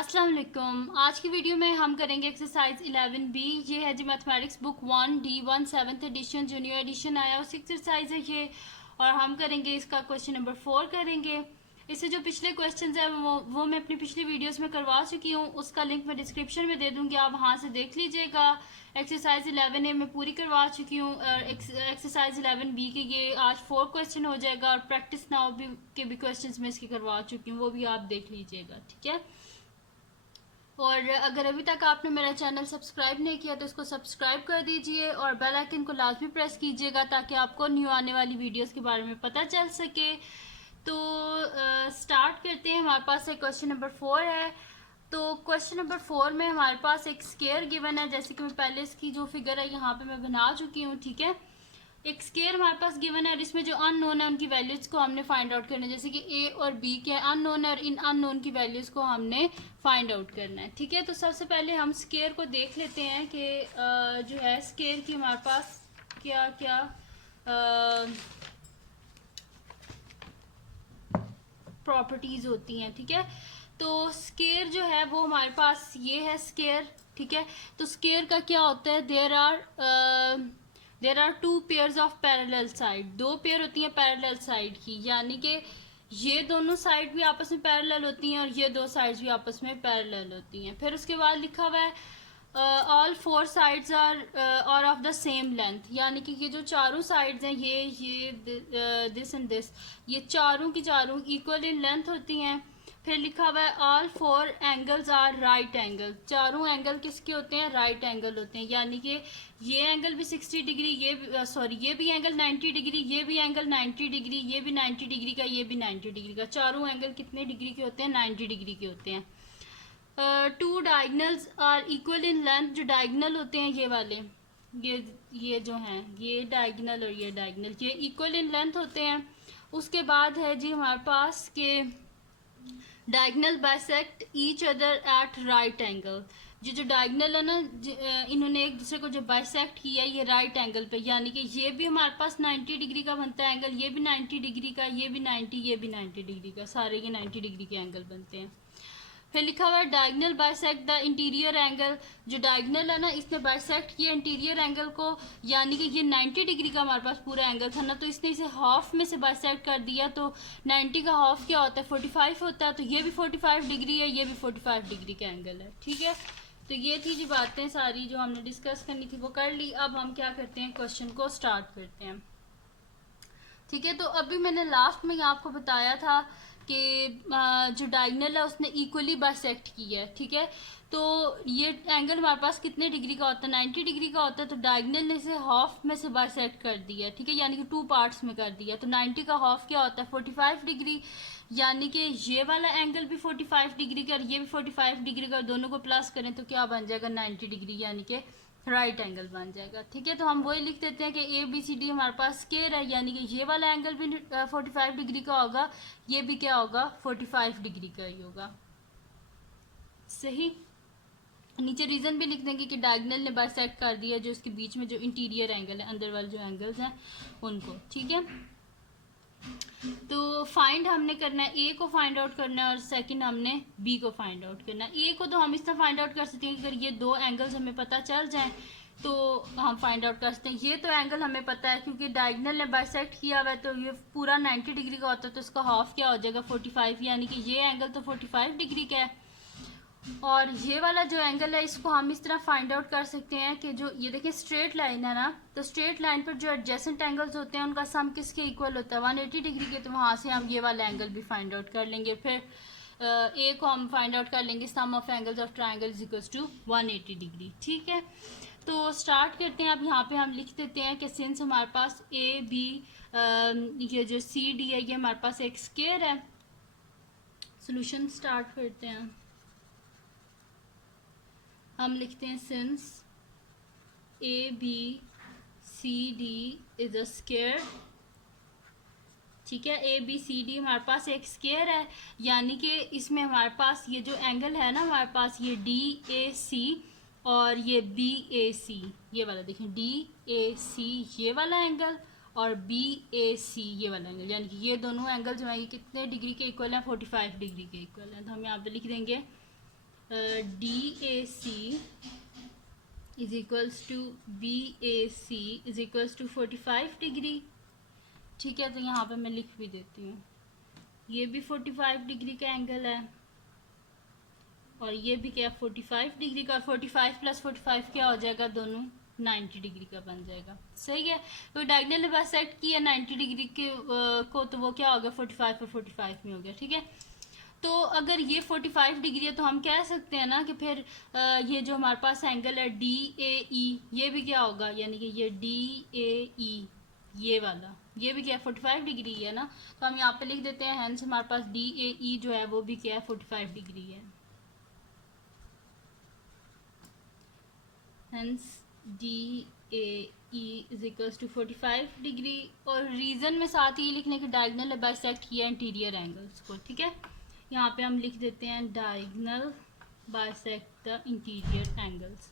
अस्सलाम वालेकुम। आज की वीडियो में हम करेंगे एक्सरसाइज 11B। ये है जी mathematics book 1D1 7th edition junior edition आया उस एक्सरसाइज है ये, और हम करेंगे इसका क्वेश्चन नंबर 4 करेंगे। इससे जो पिछले क्वेश्चंस हैं वो मैं अपनी पिछली वीडियोस में करवा चुकी हूँ, उसका लिंक मैं डिस्क्रिप्शन में दे दूँगी, आप वहाँ से देख लीजिएगा। एक्सरसाइज 11A मैं पूरी करवा चुकी हूँ। एक्सरसाइज 11B के ये आज 4 क्वेश्चन हो जाएगा, और प्रैक्टिस नाउ भी के भी क्वेश्चन मैं इसके करवा चुकी हूँ, वो भी आप देख लीजिएगा, ठीक है। और अगर अभी तक आपने मेरा चैनल सब्सक्राइब नहीं किया तो इसको सब्सक्राइब कर दीजिए और बेल आइकन को लाजमी प्रेस कीजिएगा ताकि आपको न्यू आने वाली वीडियोस के बारे में पता चल सके। तो स्टार्ट करते हैं। हमारे पास एक क्वेश्चन नंबर 4 है। तो क्वेश्चन नंबर 4 में हमारे पास एक स्केयर गिवन है, जैसे कि मैं पहले इसकी जो फिगर है यहाँ पे मैं बना चुकी हूँ, ठीक है। एक स्केयर हमारे पास गिवन है और इसमें जो अननोन है उनकी वैल्यूज को हमने फाइंड आउट करना है, जैसे कि ए और बी के अननोन है और इन अननोन की वैल्यूज को हमने फाइंड आउट करना है, ठीक है। तो सबसे पहले हम स्केयर को देख लेते हैं कि जो है स्केयर की हमारे पास क्या क्या प्रॉपर्टीज होती हैं, ठीक है। तो स्केयर जो है वो हमारे पास ये है स्केयर, ठीक है। तो स्केयर का क्या होता है, there are 2 pairs of parallel side, 2 pair होती हैं पैरेलल साइड की, यानी कि ये दोनों साइड भी आपस में पैरेलल होती हैं और ये 2 साइड्स भी आपस में पैरेलल होती हैं। फिर उसके बाद लिखा हुआ है all 4 sides are of the same length, यानी कि ये जो चारों साइड्स हैं ये दिस एंड दिस, ये चारों की चारों इक्वल इन लेंथ होती हैं। फिर लिखा हुआ है all 4 angles are right angle, चारों एंगल किसके होते हैं, राइट एंगल होते हैं, यानी कि ये एंगल भी 60 डिग्री, ये भी एंगल 90 डिग्री, ये भी एंगल 90 डिग्री, ये भी 90 डिग्री का, ये भी 90 डिग्री का, चारों एंगल कितने डिग्री के होते हैं, 90 डिग्री के होते हैं। 2 diagonals are equal in length, जो डायगनल होते हैं ये वाले, ये जो हैं ये डायगनल और ये डायगनल, ये इक्वल इन लेंथ होते हैं। उसके बाद है जी हमारे पास के diagonal bisect each other at right angle, जो डायगनल है ना, इन्होंने एक दूसरे को जो बाइसेक्ट किया है ये राइट एंगल पे, यानी कि ये भी हमारे पास 90 डिग्री का बनता है एंगल, ये भी 90 डिग्री का, ये भी 90, ये भी 90 डिग्री का, सारे के 90 डिग्री के एंगल बनते हैं। फिर लिखा हुआ है diagonal bisect the interior angle, जो डायगनल है ना इसने बाइसेक्ट किया इंटीरियर एंगल को, यानी कि ये 90 डिग्री का हमारे पास पूरा एंगल था ना, तो इसने इसे हाफ में से बाइसेक्ट कर दिया, तो 90 का हाफ क्या होता है, 45 होता है, तो ये भी 45 डिग्री है, ये भी 45 डिग्री का एंगल है, ठीक है। तो ये थी जी बातें सारी जो हमने डिस्कस करनी थी वो कर ली। अब हम क्या करते हैं, क्वेश्चन को स्टार्ट करते हैं, ठीक है। तो अभी मैंने लास्ट में आपको बताया था कि जो डायगनल है उसने इक्वली बाइसेक्ट किया है, ठीक है। तो ये एंगल हमारे पास कितने डिग्री का होता है, 90 डिग्री का होता है, तो डायगनल ने इसे हाफ में से बाइसेक्ट कर दिया, ठीक है, यानी कि 2 पार्ट्स में कर दिया। तो 90 का हाफ क्या होता है, 45 डिग्री, यानी कि ये वाला एंगल भी 45 डिग्री का और ये भी 45 डिग्री का, दोनों को प्लस करें तो क्या बन जाएगा, 90 डिग्री, यानी कि राइट एंगल बन जाएगा, ठीक है। तो हम वही लिख देते हैं कि ए बी सी डी हमारे पास स्केयर है, यानी कि ये वाला एंगल भी 45 डिग्री का होगा, ये भी क्या होगा, 45 डिग्री का ही होगा, सही। नीचे रीजन भी लिख देंगे कि डायगनल ने बाइसेक्ट कर दिया जो इसके बीच में जो इंटीरियर एंगल है, अंदर वाले जो एंगल्स हैं उनको, ठीक है। तो फाइंड हमने करना है, ए को फाइंड आउट करना है और सेकंड हमने बी को फाइंड आउट करना है। ए को तो हम इस तरह फाइंड आउट कर सकते हैं कि अगर ये 2 एंगल्स हमें पता चल जाएं तो हम फाइंड आउट कर सकते हैं। ये तो एंगल हमें पता है क्योंकि डायगनल ने बाइसेक्ट किया हुआ है, तो ये पूरा 90 डिग्री का होता है, तो इसका हाफ क्या हो जाएगा, 45, यानी कि ये एंगल तो 45 डिग्री का है। और ये वाला जो एंगल है इसको हम इस तरह फाइंड आउट कर सकते हैं कि जो ये देखिए स्ट्रेट लाइन है ना, तो स्ट्रेट लाइन पर जो एडजेसेंट एंगल्स होते हैं उनका सम किसके इक्वल होता है, 180 डिग्री के, तो वहाँ से हम ये वाला एंगल भी फाइंड आउट कर लेंगे। फिर ए को हम फाइंड आउट कर लेंगे, sum of angles of triangle is equals to 180 degree, ठीक है। तो स्टार्ट करते हैं। अब यहाँ पे हम लिख देते हैं कि सिंस हमारे पास ए बी ये जो सी डी है ये हमारे पास एक स्केयर है, सोल्यूशन स्टार्ट करते हैं। हम लिखते हैं since A B C D is a square, ठीक है। ए बी सी डी हमारे पास एक स्केयर है, यानी कि इसमें हमारे पास ये जो एंगल है ना हमारे पास ये डी ए सी और ये बी ए सी, ये वाला देखें डी ए सी ये वाला एंगल और बी ए सी ये वाला एंगल, यानी कि ये दोनों एंगल जो है ये कितने डिग्री के इक्वल हैं, 45 डिग्री के इक्वल हैं। तो हम यहाँ पे लिख देंगे DAC is equals to BAC is equals to 45 degree. ठीक है, तो यहाँ पे मैं लिख भी देती हूँ, ये भी 45 डिग्री का एंगल है और ये भी क्या 45 डिग्री का, और 45 प्लस 45 क्या हो जाएगा, दोनों 90 डिग्री का बन जाएगा। सही है, तो डायगोनल बाइसेक्ट किया 90 डिग्री के को, तो वो क्या हो गया 45 और 45 में हो गया। ठीक है, तो अगर ये 45 डिग्री है तो हम कह सकते हैं ना कि फिर ये जो हमारे पास एंगल है DAE ये भी क्या होगा, यानी कि ये DAE ये वाला ये भी क्या है 45 डिग्री है ना, तो हम यहाँ पे लिख देते हैं हेंस हमारे पास DAE जो है वो भी क्या है 45 डिग्री है। Hence DAE is equals to 45 degree, और रीजन में साथ ही लिखने के डायगोनल बाइसेक्ट किया इंटीरियर एंगल्स को। ठीक है, यहाँ पे हम लिख देते हैं diagonal bisect the interior angles.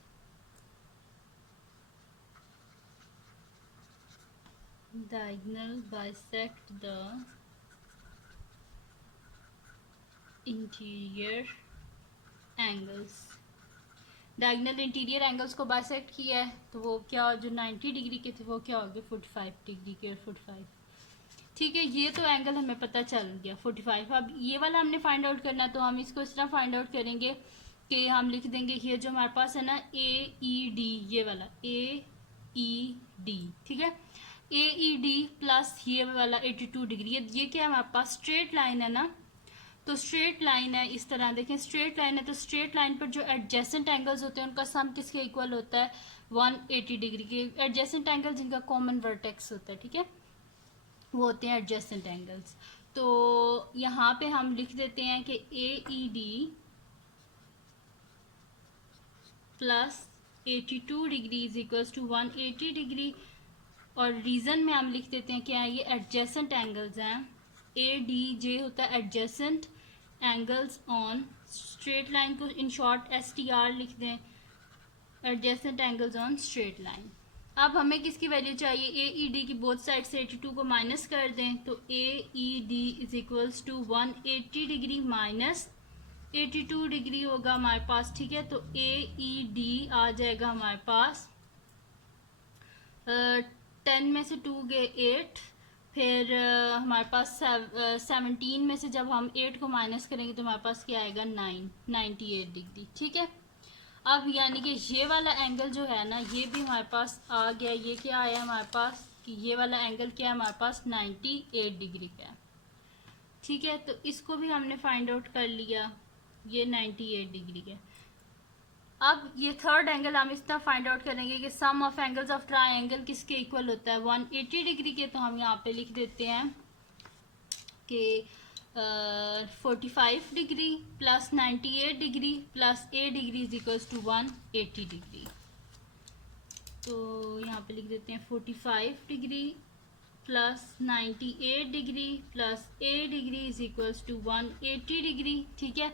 Diagonal bisect the interior angles. Diagonal interior angles को बाइसेक्ट किया है तो वो क्या, जो 90 डिग्री के थे वो क्या हो गए 45 डिग्री के और 45। ठीक है, ये तो एंगल हमें पता चल गया 45। अब ये वाला हमने फाइंड आउट करना, तो हम इसको इस तरह फाइंड आउट करेंगे कि हम लिख देंगे कि ये जो हमारे पास है ना AED, ये वाला AED, ठीक है, AED प्लस ये वाला 82 डिग्री, ये क्या है हमारे पास स्ट्रेट लाइन है ना, तो स्ट्रेट लाइन है, इस तरह देखें स्ट्रेट लाइन है, तो स्ट्रेट लाइन पर जो एडजेसेंट एंगल्स होते हैं उनका सम किसके इक्वल होता है 180 डिग्री के। एडजेसेंट एंगल जिनका कॉमन वर्टेक्स होता है, ठीक है, वो होते हैं एडजेसेंट एंगल्स। तो यहाँ पे हम लिख देते हैं कि AED plus 82 degree is equals to 180 degree, और रीजन में हम लिख देते हैं क्या है, ये एडजेसेंट एंगल्स हैं। ADJ होता है adjacent angles on straight line, को इन शॉर्ट STR लिख दें, adjacent angles on straight line. अब हमें किसकी वैल्यू चाहिए, AED की बोथ साइड से 82 को माइनस कर दें, तो AED is equals to 180 degree minus 82 degree होगा हमारे पास। ठीक है, तो AED आ जाएगा हमारे पास 10 में से 2 गए 8, फिर हमारे पास 17 में से जब हम 8 को माइनस करेंगे तो हमारे पास क्या आएगा 98 डिग्री। ठीक है, अब यानी कि ये वाला एंगल जो है ना ये भी हमारे पास आ गया, ये क्या आया हमारे पास कि ये वाला एंगल क्या है हमारे पास 98 डिग्री का है। ठीक है, तो इसको भी हमने फाइंड आउट कर लिया, ये 98 डिग्री का। अब ये थर्ड एंगल हम इस तरह फाइंड आउट करेंगे कि सम ऑफ एंगल्स ऑफ ट्रायंगल किसके इक्वल होता है 180 डिग्री के, तो हम यहाँ पे लिख देते हैं कि 45 degree plus 98 degree plus A degree is equals to 180 degree. तो यहाँ पे लिख देते हैं 45 degree plus 98 degree plus A degree is equals to 180 degree. ठीक है,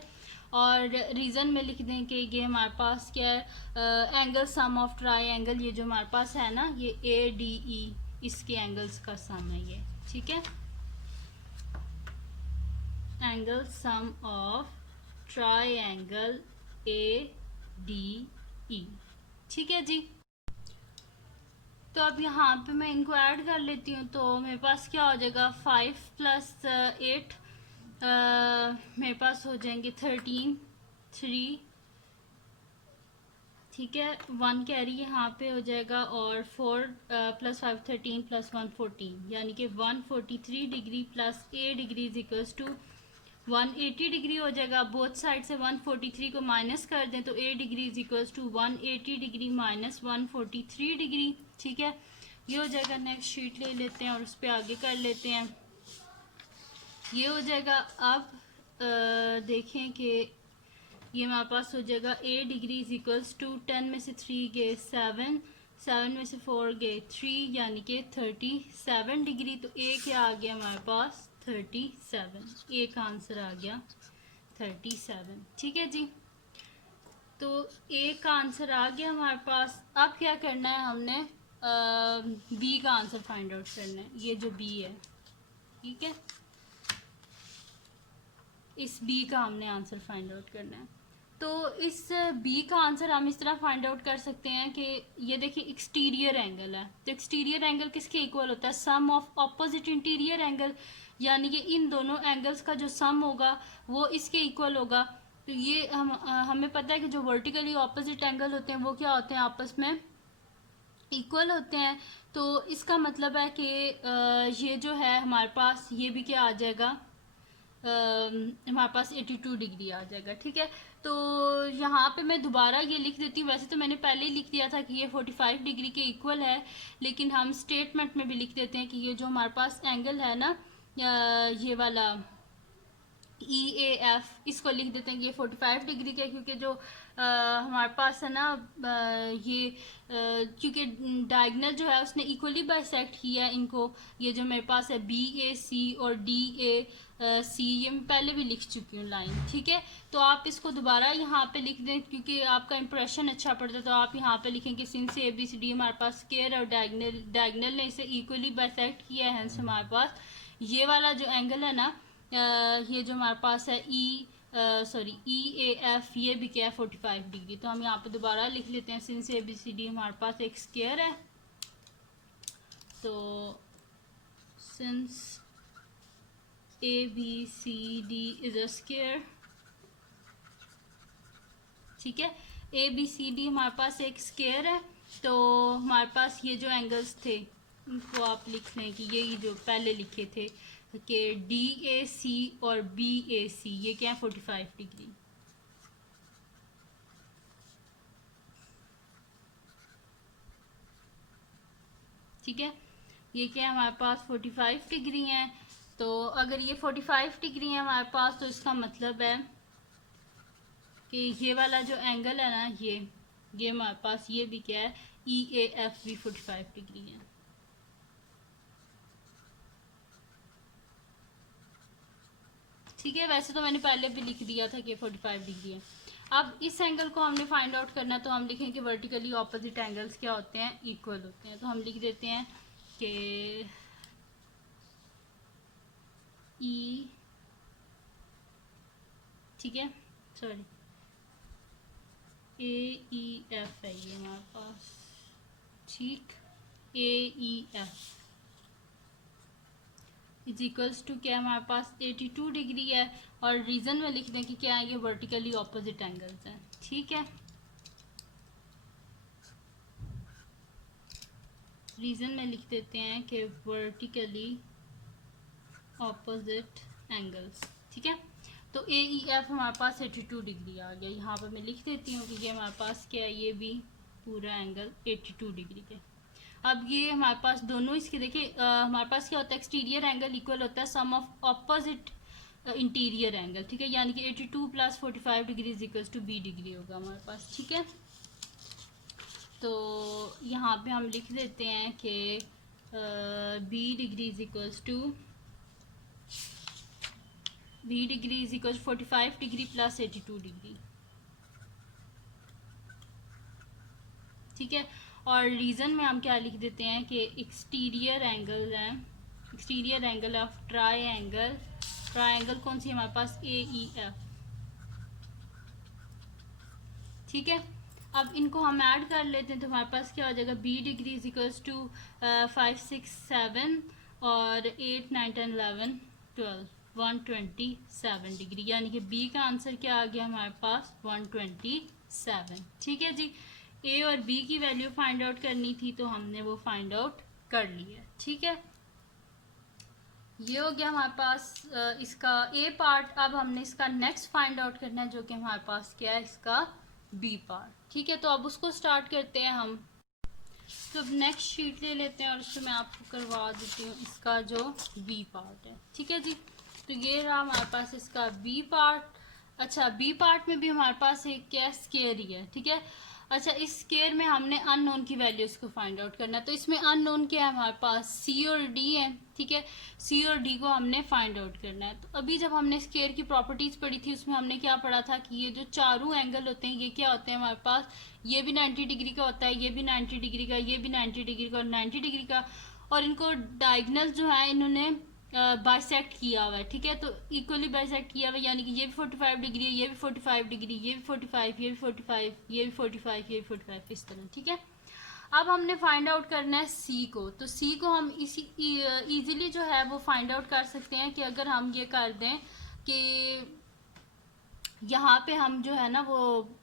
और रीज़न में लिख दें कि ये हमारे पास क्या है एंगल सम ऑफ ट्रायंगल, ये जो हमारे पास है ना ये ADE इसके एंगल्स का सम है ये। ठीक है, angle sum of triangle ADE। ठीक है जी, तो अब यहाँ पे मैं इनको ऐड कर लेती हूँ, तो मेरे पास क्या हो जाएगा 5 प्लस 8 मेरे पास हो जाएंगे 13 3। ठीक है, 1 कैरी यहाँ पे हो जाएगा, और 4 प्लस 5 13 प्लस 1 14, यानी कि 143 degree plus A degree is equals to 180 degree हो जाएगा। बोथ साइड से 143 को माइनस कर दें तो A degree is equals to 180 degree minus 143 degree. ठीक है, ये हो जाएगा। नेक्स्ट शीट ले लेते हैं और उस पर आगे कर लेते हैं। ये हो जाएगा। अब देखें कि ये हमारे पास हो जाएगा A degree is equals to 10 में से 3 गए 7, 7 में से 4 गए 3, यानी कि 37 डिग्री। तो A क्या आ गया हमारे पास 37, A का आंसर आ गया 37। ठीक है जी, तो A का आंसर आ गया हमारे पास। अब क्या करना है, हमने B का आंसर फाइंड आउट करना है। ये जो B है, ठीक है, इस B का हमने आंसर फाइंड आउट करना है। तो इस बी का आंसर हम इस तरह फाइंड आउट कर सकते हैं कि ये देखिए एक्सटीरियर एंगल है, तो एक्सटीरियर एंगल किसके इक्वल होता है, sum of opposite interior angle, यानी कि इन दोनों एंगल्स का जो सम होगा वो इसके इक्वल होगा। तो ये हमें पता है कि जो वर्टिकली ऑपोजिट एंगल होते हैं वो क्या होते हैं, आपस में इक्वल होते हैं। तो इसका मतलब है कि ये जो है हमारे पास ये भी क्या आ जाएगा, हमारे पास 82 डिग्री आ जाएगा। ठीक है, तो यहाँ पे मैं दोबारा ये लिख देती हूँ, वैसे तो मैंने पहले ही लिख दिया था कि ये 45 डिग्री के इक्वल है, लेकिन हम स्टेटमेंट में भी लिख देते हैं कि ये जो हमारे पास एंगल है ना, ये वाला EAF, इसको लिख देते हैं कि ये 45 डिग्री का, क्योंकि जो हमारे पास है ना ये क्योंकि डायगनल जो है उसने इक्वली बाइसेक्ट किया है इनको। ये जो मेरे पास है BAC और DAC, ये मैं पहले भी लिख चुकी हूँ लाइन। ठीक है, तो आप इसको दोबारा यहाँ पे लिख दें क्योंकि आपका इंप्रेशन अच्छा पड़ता है। तो आप यहाँ पे लिखें कि सिंस ABCD हमारे पास स्क्वायर और डायगनल ने इसे इक्वली बाइसेक्ट किया है, हंस हमारे पास ये वाला जो एंगल है ना, ये जो हमारे पास है EAF, ये भी क्या है 45 डिग्री। तो हम यहाँ पे दोबारा लिख लेते हैं, सिंस ABCD हमारे पास एक स्क्वायर है, तो since ABCD is a square. ठीक है, ABCD हमारे पास एक स्क्वायर है, तो हमारे पास ये जो एंगल्स थे इनको आप लिख लें कि ये जो पहले लिखे थे कि DAC और BAC ये क्या है 45 डिग्री। ठीक है, ये क्या है हमारे पास 45 डिग्री है। तो अगर ये 45 डिग्री है हमारे पास, तो इसका मतलब है कि ये वाला जो एंगल है ना, ये हमारे पास ये भी क्या है, EAF भी 45 डिग्री है। ठीक है, वैसे तो मैंने पहले भी लिख दिया था कि 45 डिग्री है। अब इस एंगल को हमने फाइंड आउट करना है, तो हम लिखें कि वर्टिकली ऑपोजिट एंगल्स क्या होते हैं, इक्वल होते हैं। तो हम लिख देते हैं कि E, ठीक है, सॉरी AEF है ये हमारे पास, ठीक, AEF इज इक्वल्स टू क्या हमारे पास 82 डिग्री है, और रीजन में लिख दें कि क्या है, ये वर्टिकली ऑपोजिट एंगल्स हैं। ठीक है, रीजन में लिख देते हैं कि वर्टिकली ऑपोजिट एंगल्स। ठीक है, तो AEF हमारे पास 82 डिग्री आ गया। यहाँ पर मैं लिख देती हूँ कि ये हमारे पास क्या है, ये भी पूरा एंगल 82 डिग्री के। अब ये हमारे पास दोनों इसके देखिए, हमारे पास क्या होता है, एक्सटीरियर एंगल इक्वल होता है sum of opposite interior angle. ठीक है, यानी कि 82 plus 45 degree is equals to B degree होगा हमारे पास। ठीक है, तो यहाँ पे हम लिख देते हैं कि B degree is equals to B degree is equal 45 degree plus 82 degree. ठीक है, और रीजन में हम क्या लिख देते हैं कि एक्सटीरियर एंगल है, exterior angle of triangle, triangle कौन सी हमारे पास, AEF। ठीक है, अब इनको हम ऐड कर लेते हैं, तो हमारे पास क्या हो जाएगा, B degree is equals to 5 6 7 और 8 9 10 11 12 127 डिग्री, यानी कि B का आंसर क्या आ गया हमारे पास 127। ठीक है जी, A और B की वैल्यू फाइंड आउट करनी थी, तो हमने वो फाइंड आउट कर लिया। ठीक है, ये हो गया हमारे पास इसका A पार्ट। अब हमने इसका नेक्स्ट फाइंड आउट करना है, जो कि हमारे पास क्या है, इसका B पार्ट। ठीक है, तो अब उसको स्टार्ट करते हैं हम। तो अब नेक्स्ट शीट ले लेते हैं और उसको मैं आपको करवा देती हूँ इसका जो B पार्ट है। ठीक है जी, तो ये रहा हमारे पास इसका B पार्ट। अच्छा, B पार्ट में भी हमारे पास एक क्या स्केयर ही है। ठीक है, अच्छा, इस स्केयर में हमने अननोन की वैल्यूज को फाइंड आउट करना है। तो इसमें अननोन क्या है हमारे पास, C और D है। ठीक है, C और D को हमने फाइंड आउट करना है। तो अभी जब हमने स्केयर की प्रॉपर्टीज पढ़ी थी, उसमें हमने क्या पढ़ा था कि ये जो चारों एंगल होते हैं, ये क्या होते हैं हमारे पास, ये भी 90 डिग्री का होता है, ये भी 90 डिग्री का, ये भी 90 डिग्री का और 90 डिग्री का, और इनको डायगनल जो है इन्होंने बाइसेक्ट किया हुआ है, ठीक है। तो इक्वली बाइसेक्ट किया हुआ है, यानी कि ये भी 45 डिग्री है, ये भी 45 डिग्री, ये भी 45, ये भी 45, ये भी 45, ये भी 45, इस तरह, ठीक है। अब हमने फाइंड आउट करना है सी को। तो सी को हम इसी इजीली जो है वो फाइंड आउट कर सकते हैं कि अगर हम ये कर दें कि यहाँ पे हम जो है ना वो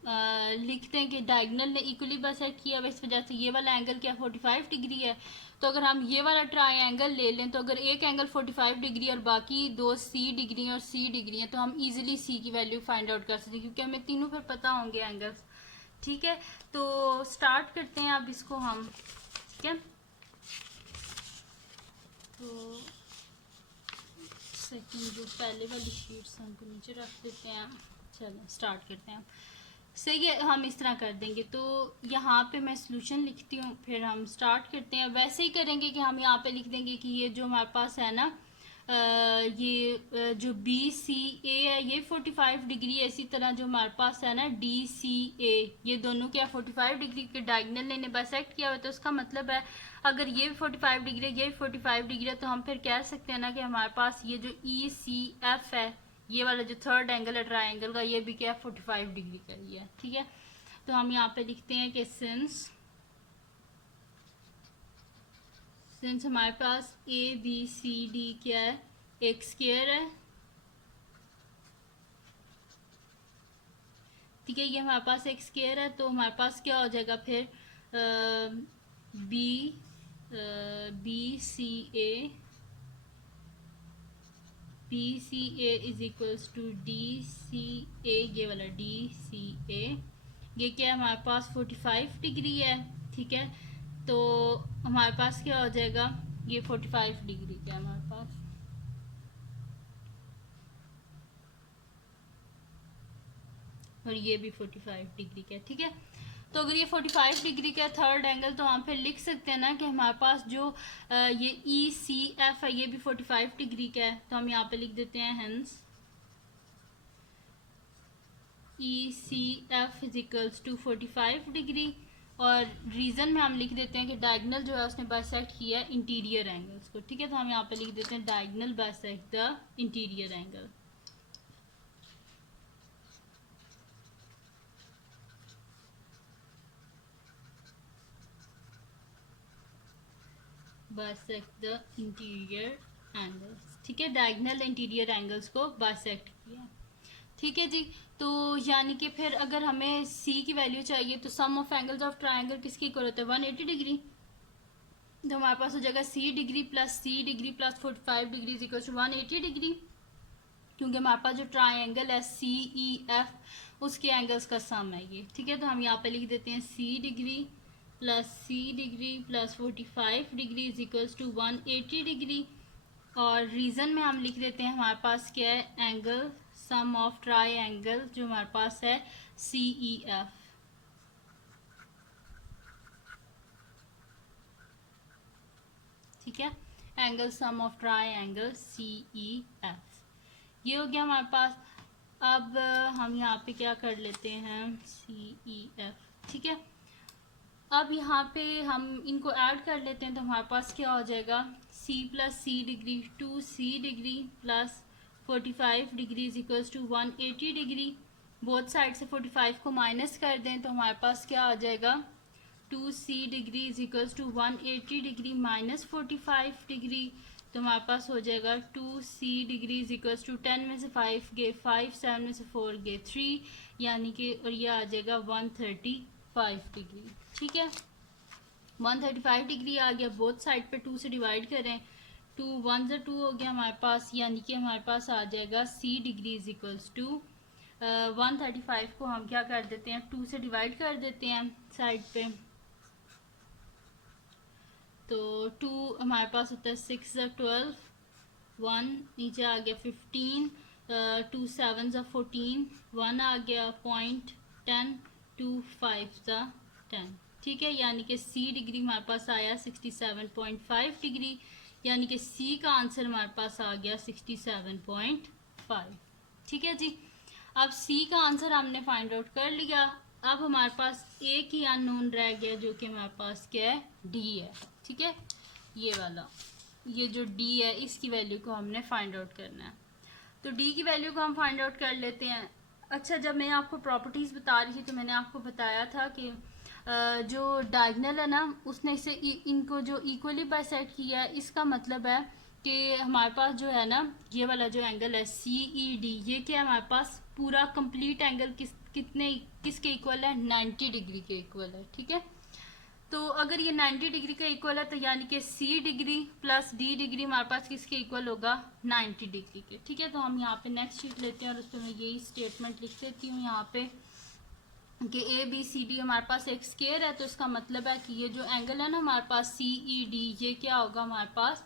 लिखते हैं कि डायगोनल ने इक्वली बाइसेक्ट किया, इस वजह से ये वाला एंगल क्या 45 डिग्री है। तो अगर हम ये वाला ट्रायंगल ले लें, तो अगर एक एंगल 45 डिग्री और बाकी दो सी डिग्री और सी डिग्री हैं, तो हम इजीली सी की वैल्यू फाइंड आउट कर सकते हैं, क्योंकि हमें तीनों फिर पता होंगे एंगल्स, ठीक है। तो स्टार्ट करते हैं अब इसको हम, ठीक है। तो सेकंड जो पहले वाली शीट्स हमको नीचे रख देते हैं, चलो स्टार्ट करते हैं। सही है, हम इस तरह कर देंगे। तो यहाँ पे मैं सॉल्यूशन लिखती हूँ, फिर हम स्टार्ट करते हैं। वैसे ही करेंगे कि हम यहाँ पे लिख देंगे कि ये जो हमारे पास है ना ये जो बी सी ए है ये 45 डिग्री है। इसी तरह जो हमारे पास है ना डी सी ए, ये दोनों क्या 45 डिग्री के डायगोनल ने बाइसेक्ट किया हुआ है। तो उसका मतलब है अगर ये भी 45 डिग्री है, ये भी 45 डिग्री है, तो हम फिर कह सकते हैं ना कि हमारे पास ये जो ई सी एफ है, ये वाला जो थर्ड एंगल है ट्रायंगल का, ये भी क्या 45 डिग्री का ही है, ठीक है। तो हम यहाँ पे लिखते हैं कि सिंस हमारे पास ए बी सी डी क्या है, एक स्क्वायर है, ठीक है। ये हमारे पास एक स्क्वायर है, तो हमारे पास क्या हो जाएगा फिर B C A is equals to D C A, ये वाला डी सी ए, ये क्या है हमारे पास 45 डिग्री है, ठीक है। तो हमारे पास क्या हो जाएगा, ये 45 डिग्री का है हमारे पास, और ये भी 45 डिग्री का है, ठीक है। तो अगर ये 45 डिग्री का थर्ड एंगल, तो हम फिर लिख सकते हैं ना कि हमारे पास जो ये ई सी एफ है ये भी 45 डिग्री का है। तो हम यहाँ पे लिख देते हैं hence E C F is equals to 45 degree, और रीजन में हम लिख देते हैं कि डायगोनल जो है उसने बाइसेक्ट किया है इंटीरियर एंगल्स को, ठीक है। तो हम यहाँ पे लिख देते हैं diagonal bisect the interior angle, bisect the interior angles, ठीक है। डायगोनल इंटीरियर एंगल्स को बाइसेक्ट किया, ठीक है जी। तो यानी कि फिर अगर हमें सी की वैल्यू चाहिए, तो sum of angles of triangle किसकी इक्वल होता है 180 डिग्री। तो हमारे पास हो जाएगा C degree plus 45 degree is equal to 180 degree, क्योंकि हमारे पास जो ट्रायंगल है सी ई एफ उसके एंगल्स का सम है ये, ठीक है। तो हम यहाँ पे लिख देते हैं C degree plus 45 degree is equals to 180 degree, और रीजन में हम लिख देते हैं हमारे पास क्या है एंगल सम ऑफ ट्रायंगल जो हमारे पास है सी ई एफ, ठीक है। Angle sum of triangle C E F, ये हो गया हमारे पास। अब हम यहाँ पे क्या कर लेते हैं सी ई एफ, ठीक है। अब यहाँ पे हम इनको ऐड कर लेते हैं, तो हमारे पास क्या हो जाएगा C plus C degree 2c degree plus 45 degree is equals to 180 degree. Both side से 45 को माइनस कर दें, तो हमारे पास क्या आ जाएगा 2c degree is equals to 180 degree minus 45 degree. तो हमारे पास हो जाएगा 2c degree is equals to 10 में से 5 गए 5, 7 में से 4 गए 3, यानी कि और ये आ जाएगा 135 डिग्री, ठीक है। 135 डिग्री आ गया, बोथ साइड पे 2 से डिवाइड करें, 2 1 से 2 हो गया हमारे पास, यानी कि हमारे पास आ जाएगा c degree is equals to 135 को हम क्या कर देते हैं 2 से डिवाइड कर देते हैं साइड पे, तो 2 हमारे पास होता है 6 ज़ा 12, 1 नीचे आ गया 15, 2 7 ज़ा 14, 1 आ गया 0.10, 2 5 ज़ा 10, ठीक है। यानी कि सी डिग्री हमारे पास आया 67.5 डिग्री, यानी कि सी का आंसर हमारे पास आ गया 67.5, ठीक है जी। अब सी का आंसर हमने फाइंड आउट कर लिया। अब हमारे पास एक ही अननोन रह गया जो कि हमारे पास क्या है डी है, ठीक है, ये वाला। ये जो डी है इसकी वैल्यू को हमने फाइंड आउट करना है। तो डी की वैल्यू को हम फाइंड आउट कर लेते हैं। अच्छा, जब मैं आपको प्रॉपर्टीज़ बता रही थी तो मैंने आपको बताया था कि जो डायगनल है ना उसने इसे इनको जो इक्वली बाइसेक्ट किया है, इसका मतलब है कि हमारे पास जो है ना ये वाला जो एंगल है सी ई डी, ये क्या है हमारे पास पूरा कंप्लीट एंगल किसके इक्वल है, 90 डिग्री के इक्वल है। ठीक है, तो अगर ये 90 डिग्री का इक्वल है तो यानी कि सी डिग्री प्लस डी डिग्री हमारे पास किसके इक्वल होगा, 90 डिग्री के। ठीक है, तो हम यहाँ पे नेक्स्ट शीट लेते हैं और उस पर मैं यही स्टेटमेंट लिख देती हूँ यहाँ पे कि ए बी सी डी हमारे पास एक स्केयर है, तो इसका मतलब है कि ये जो एंगल है ना हमारे पास सी ई डी, ये क्या होगा हमारे पास,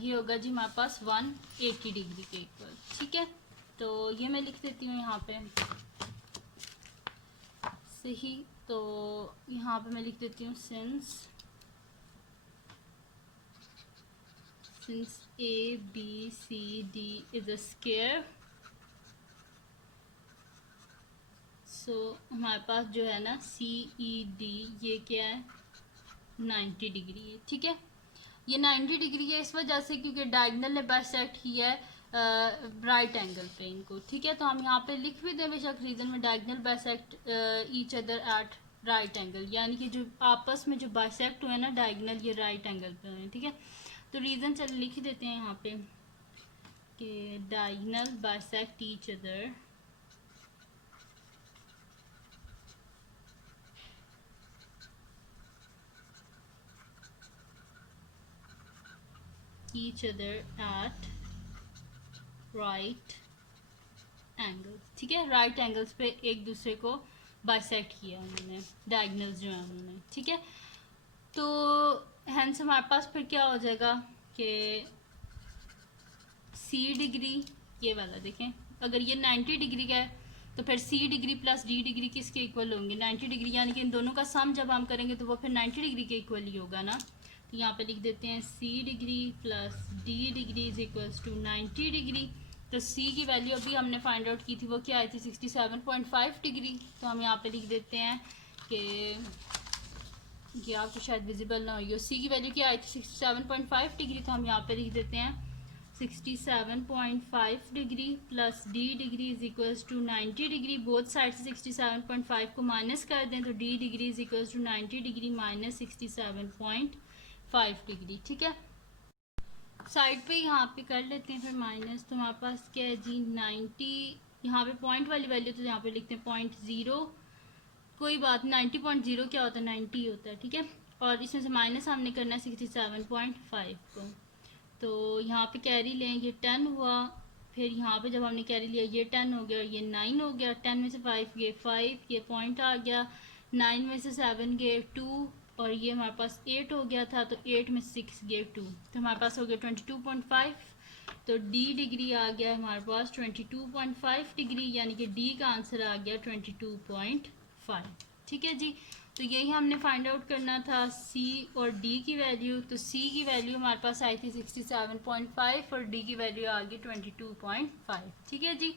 ये होगा जी हमारे पास 180 डिग्री के इक्वल। ठीक है, तो ये मैं लिख देती हूँ यहाँ पे सही। तो यहाँ पे मैं लिख देती हूँ since A B C D is a square, so हमारे पास जो है ना सी ई डी ये क्या है, 90 डिग्री है। ठीक है, ये 90 डिग्री है इस वजह से क्योंकि डायगनल ने बाइसेक्ट किया है राइट एंगल पे इनको। ठीक है, तो हम यहाँ पे लिख भी दें बेशक रीजन में diagonal bisect each other at right angle, यानी कि जो आपस में जो बाइसेक्ट हुए ना डायगनल ये राइट एंगल पे हुए। ठीक है, तो रीजन चलो लिख देते हैं यहाँ पे कि diagonal bisect each other at right angles। ठीक है, राइट एंगल्स पे एक दूसरे को बाइसेक्ट किया उन्होंने, डायगनल्स जो है उन्होंने। ठीक है, तो हैंस हमारे पास फिर क्या हो जाएगा कि सी डिग्री ये वाला देखें, अगर ये 90 डिग्री का है तो फिर सी डिग्री प्लस डी डिग्री किसके इक्वल होंगे, 90 डिग्री, यानी कि इन दोनों का सम जब हम करेंगे तो वो फिर 90 डिग्री के इक्वल ही होगा ना। तो यहाँ पे लिख देते हैं C degree plus D degree is equals to 90 degree. तो सी की वैल्यू अभी हमने फाइंड आउट की थी, वो क्या आई थी, 67.5 डिग्री। तो हम यहाँ पे लिख देते हैं कि ये आपको शायद विजिबल ना हो, सी की वैल्यू क्या आई थी, 67.5 डिग्री। तो हम यहाँ पे लिख देते हैं 67.5 degree plus D degree is equals to 90 degree. Both side से 67.5 को माइनस कर दें तो D degree is equals to 90 degree minus 67.5 degree. ठीक है, साइड पे यहाँ पे कर लेते हैं फिर माइनस, तो हमारे पास क्या है जी 90, यहाँ पे पॉइंट वाली वैल्यू तो यहाँ पे लिखते हैं 0.0, कोई बात 90.0 क्या होता है, 90 होता है। ठीक है, और इसमें से माइनस हमने करना है 67.5 को, तो यहाँ पे कैरी लें, ये 10 हुआ, फिर यहाँ पे जब हमने कैरी लिया ये 10 हो गया और ये 9 हो गया, 10 में से 5 गए 5, ये पॉइंट आ गया, 9 में से 7 गए 2 और ये हमारे पास 8 हो गया था, तो 8 में 6 गए 2, तो हमारे पास हो गया 22.5। तो डी डिग्री आ गया हमारे पास 22.5 डिग्री, यानी कि डी का आंसर आ गया 22.5। ठीक है जी, तो यही हमने फाइंड आउट करना था सी और डी की वैल्यू। तो सी की वैल्यू हमारे पास आई थी 67.5 और डी की वैल्यू आ गई 22.5। ठीक है जी,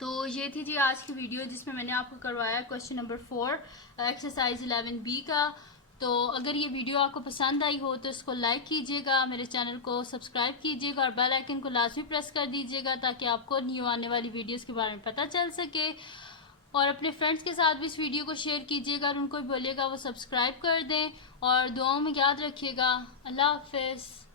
तो ये थी जी आज की वीडियो जिसमें मैंने आपको करवाया क्वेश्चन नंबर 4 एक्सरसाइज 11B का। तो अगर ये वीडियो आपको पसंद आई हो तो इसको लाइक कीजिएगा, मेरे चैनल को सब्सक्राइब कीजिएगा और बेल आइकन को लाजमी प्रेस कर दीजिएगा ताकि आपको न्यू आने वाली वीडियोस के बारे में पता चल सके। और अपने फ्रेंड्स के साथ भी इस वीडियो को शेयर कीजिएगा और उनको भी बोलिएगा वो सब्सक्राइब कर दें और दुआओं में याद रखिएगा। अल्लाह हाफिज़।